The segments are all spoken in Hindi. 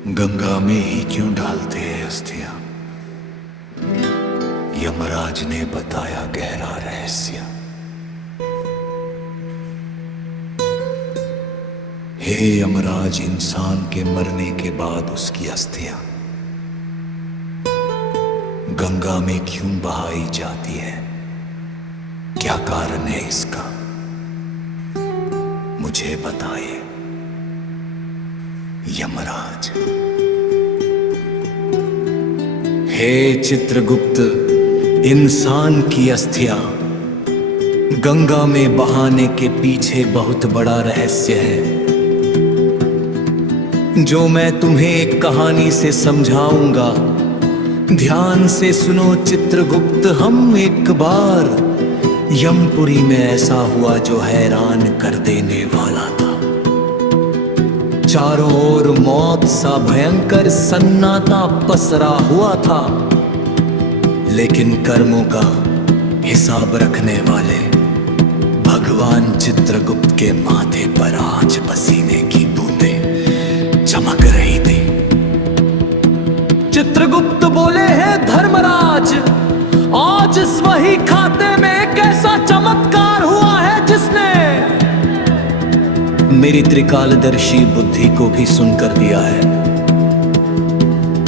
गंगा में ही क्यों डालते हैं अस्थियां? यमराज ने बताया गहरा रहस्य। हे यमराज, इंसान के मरने के बाद उसकी अस्थियां गंगा में क्यों बहाई जाती है? क्या कारण है इसका? मुझे बताइए यमराज। हे चित्रगुप्त, इंसान की अस्थियां गंगा में बहाने के पीछे बहुत बड़ा रहस्य है, जो मैं तुम्हें एक कहानी से समझाऊंगा। ध्यान से सुनो चित्रगुप्त। हम एक बार यमपुरी में ऐसा हुआ जो हैरान कर देने वाला था। चारों ओर मौत सा भयंकर सन्नाटा पसरा हुआ था, लेकिन कर्मों का हिसाब रखने वाले भगवान चित्रगुप्त के माथे पर आज पसीने की बूंदें चमक रही थी। चित्रगुप्त बोले हैं धर्मराज, आज इस वही खाते में एक ऐसा चमत्कार हुआ है जिसने मेरी त्रिकालदर्शी बुद्धि को भी सुनकर दिया है।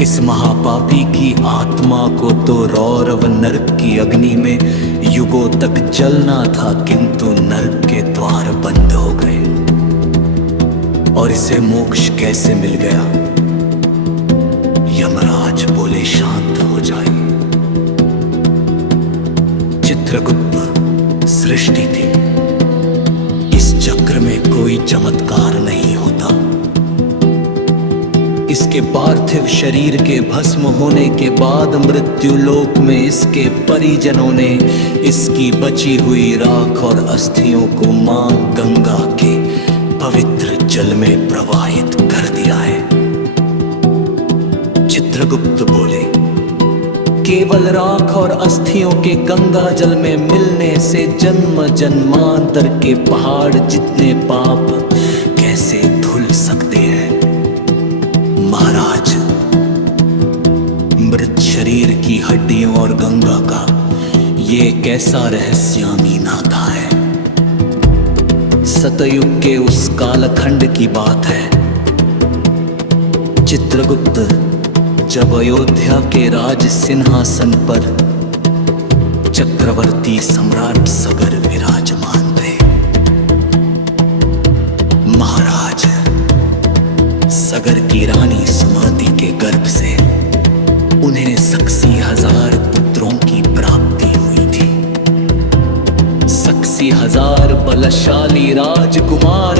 इस महापापी की आत्मा को तो रौरव नरक की अग्नि में युगों तक जलना था, किंतु नरक के द्वार बंद हो गए। और इसे मोक्ष कैसे मिल गया? यमराज बोले शांत हो जाए। चित्रगुप्त सृष्टि थी, इस चक्र में कोई चमत्कार नहीं होता। इसके पार्थिव शरीर के भस्म होने के बाद मृत्यु लोक में इसके परिजनों ने इसकी बची हुई राख और अस्थियों को मां गंगा के पवित्र जल में प्रवाहित कर दिया है। चित्रगुप्त बोले, केवल राख और अस्थियों के गंगा जल में मिलने से जन्म जन्मांतर के पहाड़ जितने पाप कैसे धुल सकते हैं? महाराज, मृत शरीर की हड्डियों और गंगा का ये कैसा रहस्यामी नाता है। सतयुग के उस कालखंड की बात है। चित्रगुप्त जब अयोध्या के राज सिंहासन पर चक्रवर्ती सम्राट सगर विराजमान थे। महाराज, सगर की रानी सुमति के गर्भ से उन्हें 80,000 पुत्रों की प्राप्ति हुई थी। 80,000 बलशाली राजकुमार,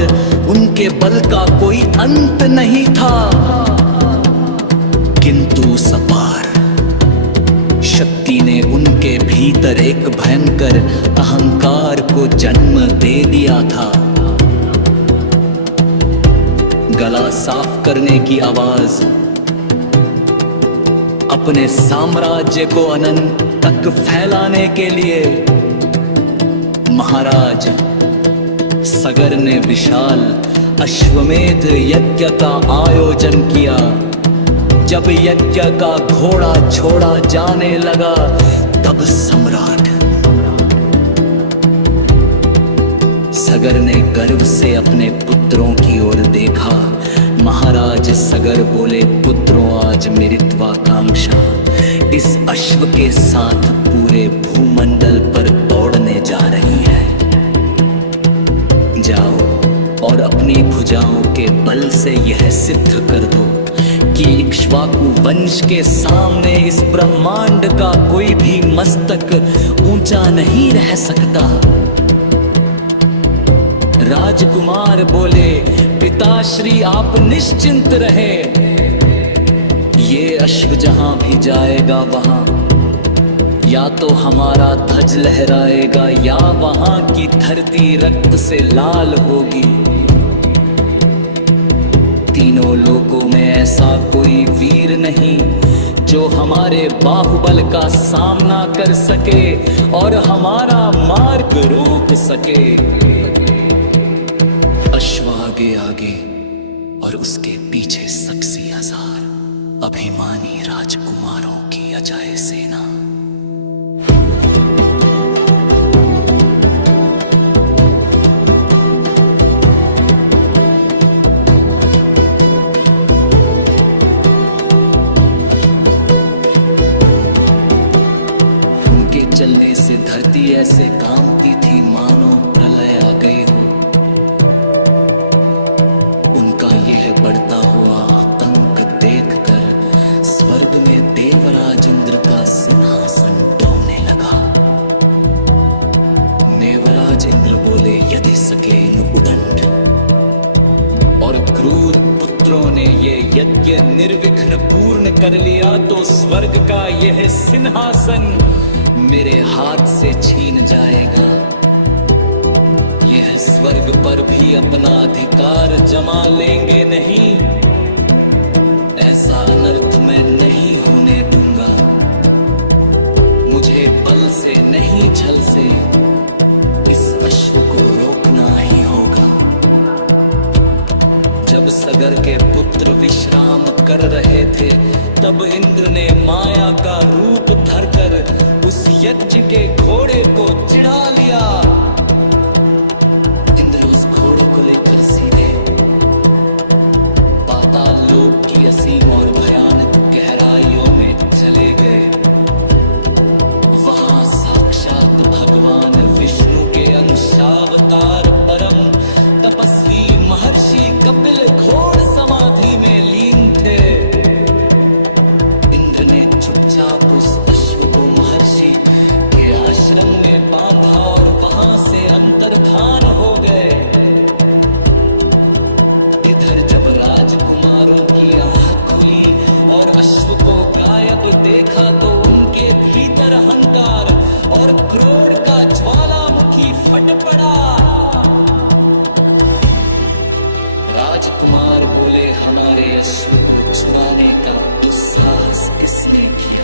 उनके बल का कोई अंत नहीं था, किंतु सपार शक्ति ने उनके भीतर एक भयंकर अहंकार को जन्म दे दिया था। गला साफ करने की आवाज अपने साम्राज्य को अनंत तक फैलाने के लिए महाराज सगर ने विशाल अश्वमेध यज्ञ का आयोजन किया। जब यज्ञ का घोड़ा छोड़ा जाने लगा, तब सम्राट सगर ने गर्व से अपने पुत्रों की ओर देखा। महाराज सगर बोले, पुत्रों, आज मेरित्वाकांक्षा इस अश्व के साथ पूरे भूमंडल पर दौड़ने जा रही है। जाओ और अपनी भुजाओं के बल से यह सिद्ध कर दो कि इक्ष्वाकु वंश के सामने इस ब्रह्मांड का कोई भी मस्तक ऊंचा नहीं रह सकता। राजकुमार बोले, पिताश्री आप निश्चिंत रहे, ये अश्व जहां भी जाएगा वहां या तो हमारा ध्वज लहराएगा या वहां की धरती रक्त से लाल होगी। तीनों लोकों में ऐसा कोई वीर नहीं जो हमारे बाहुबल का सामना कर सके और हमारा मार्ग रोक सके। अश्व आगे आगे और और उसके पीछे 80,000 अभिमानी राजकुमारों की अजाए सेना। उनके चलने से धरती ऐसे कांपती थी मानो प्रलय आ गई हो। उनका यह बढ़ता हुआ आतंक देखकर स्वर्ग में देवराज इंद्र का सिंहासन डोलने लगा। देवराज इंद्र बोले, यदि सकेन उदंड, और क्रूर पुत्रों ने ये यज्ञ निर्विघ्न पूर्ण कर लिया तो स्वर्ग का यह सिंहासन मेरे हाथ से छीन जाएगा। यह स्वर्ग पर भी अपना अधिकार जमा लेंगे नहीं। ऐसा अनर्थ मैं नहीं होने दूंगा। मुझे बल से नहीं छल से इस अश्व को रोकना ही होगा। जब सगर के पुत्र विश्राम कर रहे थे तब इंद्र ने माया का रूप धरकर उस यज्ञ के घोड़े को चिढ़ा लिया। इंद्र उस घोड़े को लेकर सीधे पाताल लोक की असीम और भयानक गहराइयों में चले गए। वहां साक्षात भगवान विष्णु के अंशावतार परम तपस्वी महर्षि कपिल घोर समाधि में लीन थे। इंद्र ने चुपचाप उस अश्व को महर्षि के आश्रम में बांधा और वहां से अंतर्धान हो गए। इधर जब राजकुमारों की आंख खुली और अश्व को गायब देखा तो उनके भीतर अहंकार और क्रोध का ज्वालामुखी फट पड़ा। राजकुमार बोले, हमारे अश्व को चुराने का दुस्साहस किसने किया?